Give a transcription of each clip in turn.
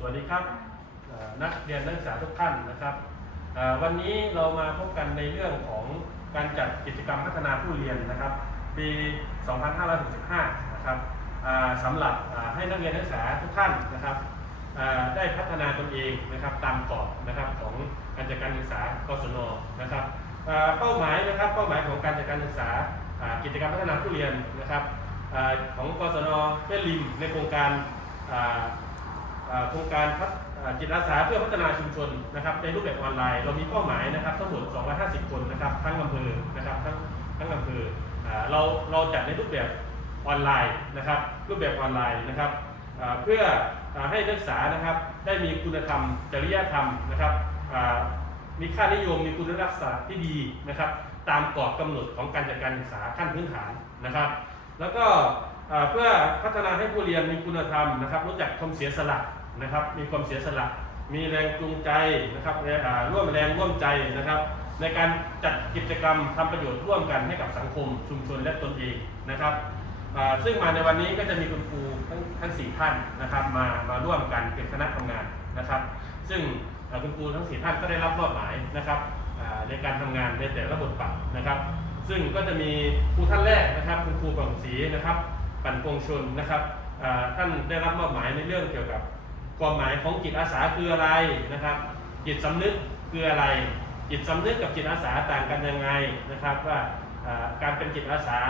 สวัสดีครับนักเรียนนักศึกษาทุกท่านนะครับ วันนี้เรามาพบกันในเรื่องของการจัดกิจกรรมพัฒนาผู้เรียนนะครับ ปี 2565 นะครับสำหรับให้นักเรียนนักศึกษาทุกท่านนะครับได้พัฒนาตนเองนะครับตามกรอบนะครับของการจัดการศึกษากศนนะครับเป้าหมายนะครับเป้าหมายของการจัดการศึกษากิจกรรมพัฒนาผู้เรียนนะครับของกศนแม่ริมในโครงการ โครงการพัฒจิตอาสาเพื่อพัฒนาชุมชนนะครับในรูปแบบออนไลน์ เรามีเป้าหมายนะครับทั้งหมด 250 คนนะครับทั้งอำเภอนะครับทั้งทั้งอำเภอเราเราจัดในรูปแบบออนไลน์นะครับรูปแบบออนไลน์นะครับเพื่อให้นักศึกษานะครับได้มีคุณธรรม จริยธรรมนะครับมีค่านิยมมีคุณลักษณะที่ดีนะครับ ตามกรอบกำหนดของการจัดการศึกษาขั้นพื้นฐานนะครับ แล้วก็เพื่อพัฒนาให้ผู้เรียนมีคุณธรรมนะครับ รู้จักความเสียสละ นะครับ มีความเสียสละ มีแรงจูงใจนะครับร่วมแรงร่วมใจนะครับ ในการจัดกิจกรรมทำประโยชน์ร่วมกันให้กับสังคมชุมชนและตนเองนะครับซึ่งมาในวันนี้ก็จะมีคุณครูทั้งทั้งสี่ท่านนะครับ มามาร่วมกันเป็นคณะทำงานนะครับ ซึ่งคุณครูทั้งสี่ท่านก็ได้รับมอบหมายนะครับในการทำงานในแต่ละบทบาทนะครับ ซึ่งก็จะมีครูท่านแรกนะครับคุณครูกล่องศรีนะครับปั่นปวงชนนะครับท่านได้รับมอบหมายในเรื่องเกี่ยวกับ ความหมายของจิตอาสาคืออะไรนะครับ จิตสำนึกคืออะไร จิตสำนึกกับจิตอาสาต่างกันยังไงนะครับ ว่าการเป็นจิตอาสา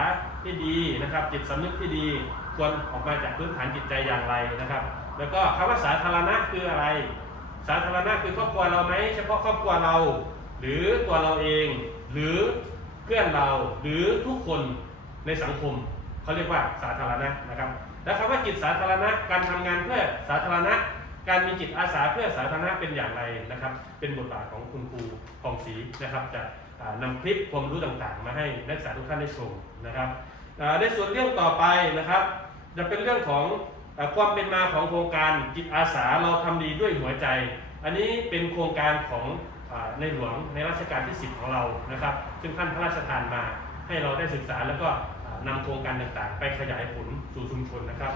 ที่ดีนะครับ จิตสำนึกที่ดีควรออกมาจากพื้นฐานจิตใจอย่างไรนะครับ แล้วก็คำว่าสาธารณะคืออะไร สาธารณะคือครอบครัวเราไหมเฉพาะครอบครัวเรา หรือตัวเราเอง หรือเพื่อนเราหรือทุกคนในสังคมเขาเรียกว่าสาธารณะนะครับ แล้วคำว่าจิตสาธารณะการทำงานเพื่อสาธารณะ การมีจิตอาสาเพื่อสาธารณะเป็นอย่างไรนะครับ เป็นบทบาทของคุณครูของศรีนะครับ จะอ่านำคลิปความรู้ต่างๆ มาให้นักศึกษาทุกท่านได้ชมนะครับในส่วนเรื่องต่อไปนะครับ จะเป็นเรื่องของความเป็นมาของโครงการจิตอาสาเราทำดีด้วยหัวใจ อันนี้เป็นโครงการของอในหลวงในรัชกาลที่ 10 ของเรานะครับ ซึ่งท่านพระราชทานมาให้เราได้ศึกษาแล้วก็อ่านำโครงการต่างๆ ไปขยายผลสู่ชุมชนนะครับ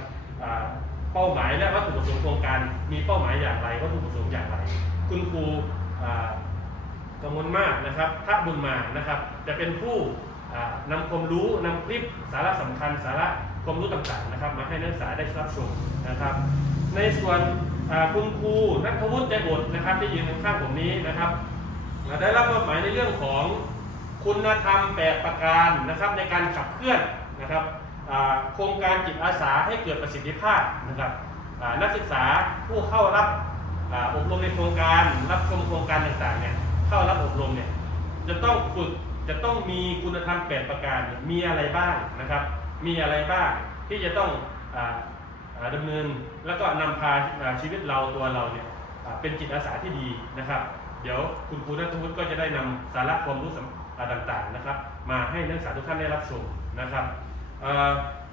เป้าหมายและวัตถุประสงค์โครงการมีเป้าหมายอย่างไรวัตถุประสงค์อย่างไร คุณครูกมลมากนะครับทักบุญมานะครับ จะเป็นผู้อ่านำความรู้นำคลิปสาระสำคัญสาระความรู้ต่างๆนะครับ มาให้นักศึกษาได้รับชมนะครับ ในส่วนคุณครูนัทวุฒิใจบดนะครับ ที่ยืนข้างผมนี้นะครับได้รับมอบหมายในเรื่องของคุณธรรมแปดประการนะครับในการขับเคลื่อนนะครับ โครงการจิตอาสาให้เกิดประสิทธิภาพนะครับนักศึกษาผู้เข้ารับอบรมในโครงการรับชมโครงการต่างๆเนี่ยเข้ารับอบรมเนี่ยจะต้องฝึกจะต้องมีคุณธรรมแปดประการมีอะไรบ้างนะครับ มีอะไรบ้างที่จะต้องอาอ่าดำเนินแล้วก็นำพาอ่าชีวิตเราตัวเราเนี่ยเป็นจิตอาสาที่ดีนะครับ เดี๋ยวคุณครูนัทวุฒิก็จะได้นำสาระความรู้สำอ่าต่างๆนะครับ มาให้นักศึกษาทุกท่านได้รับชมนะครับ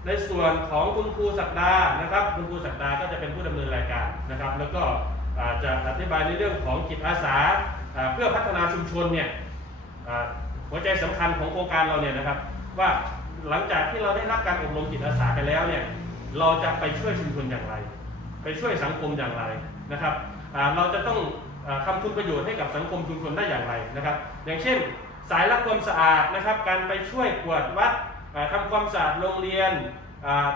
ในส่วนของคุณครูศักดานะครับ คุณครูศักดาก็จะเป็นผู้ดำเนินรายการนะครับ แล้วก็จะอธิบายในเรื่องของจิตอาสาเพื่อพัฒนาชุมชนเนี่ยหัวใจสำคัญของโครงการเราเนี่ยนะครับ ว่าหลังจากที่เราได้รับการอบรมจิตอาสาไปแล้วเนี่ยเราจะไปช่วยชุมชนอย่างไร ไปช่วยสังคมอย่างไรนะครับเราจะต้องอาทำคุณประโยชน์ให้กับสังคมชุมชนได้อย่างไรนะครับ อย่างเช่น สายรักความสะอาดนะครับ การไปช่วยกวดวัด ทำความสะอาดโรงเรียน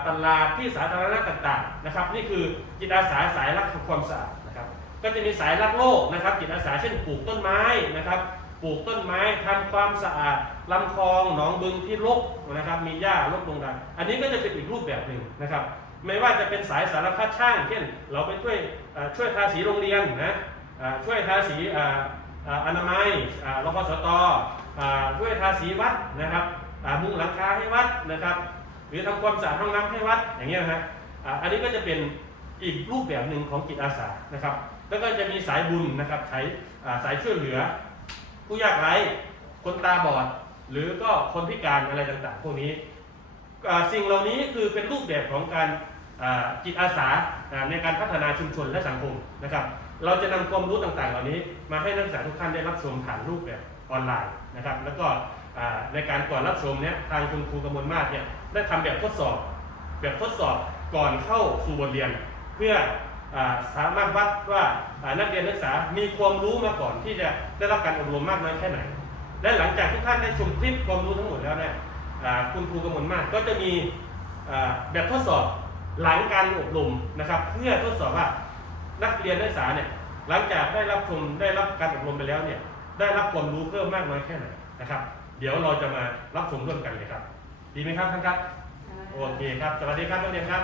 ตลาดที่สาธารณะต่างๆนะครับนี่คือจิตอาสาสายรักความสะอาดนะครับก็จะมีสายรักโลกนะครับจิตอาสาเช่นปลูกต้นไม้นะครับปลูกต้นไม้ทำความสะอาดลำคลองหนองบึงที่รกนะครับมีหญ้ารกลงดันอันนี้ก็จะเป็นอีกรูปแบบหนึ่งนะครับไม่ว่าจะเป็นสายสารพัดช่าง เช่น เราไปช่วยช่วยทาสีโรงเรียนนะช่วยทาสีอนามัยรพสตช่วยทาสีวัดนะครับ มุงหลังคาให้วัดนะครับ หรือทำความสะอาดห้องน้ำให้วัดอย่างเงี้ยนะฮะอันนี้ก็จะเป็นอีกรูปแบบหนึ่งของจิตอาสานะครับ แล้วก็จะมีสายบุญนะครับสายสายช่วยเหลือ ผู้ยากไร้คนตาบอด หรือก็คนพิการอะไรต่างๆ พวกนี้สิ่งเหล่านี้คือเป็นรูปแบบของการจิตอาสาในการพัฒนาชุมชนและสังคมนะครับ เราจะนำความรู้ต่างๆ เหล่านี้มาให้นักศึกษาทุกท่านได้รับชมผ่านรูปแบบออนไลน์นะครับ แล้วก็ ในการก่อนรับชมเนี่ยทางคุณครูกมลมาศเนี่ยได้ทำแบบทดสอบ แบบทดสอบก่อนเข้าสู่บทเรียน เพื่ออาสามารถวัดว่านักเรียนนักศึกษามีความรู้มาก่อนที่จะได้รับการอบรมมากน้อยแค่ไหน และหลังจากทุกท่านได้ชมคลิปความรู้ทั้งหมดแล้วเนี่ยคุณครูกำมลมากก็จะมีแบบทดสอบหลังการอบรมนะครับ เพื่อทดสอบว่านักเรียนนักศึกษาเนี่ยหลังจากได้รับชมได้รับการอบรมไปแล้วเนี่ยได้รับความรู้เพิ่มมากน้อยแค่ไหนนะครับ เดี๋ยวเราจะมารับชมร่วมกันเลยครับ ดีไหมครับท่านครับ โอเคครับ สวัสดีครับนักเรียนครับ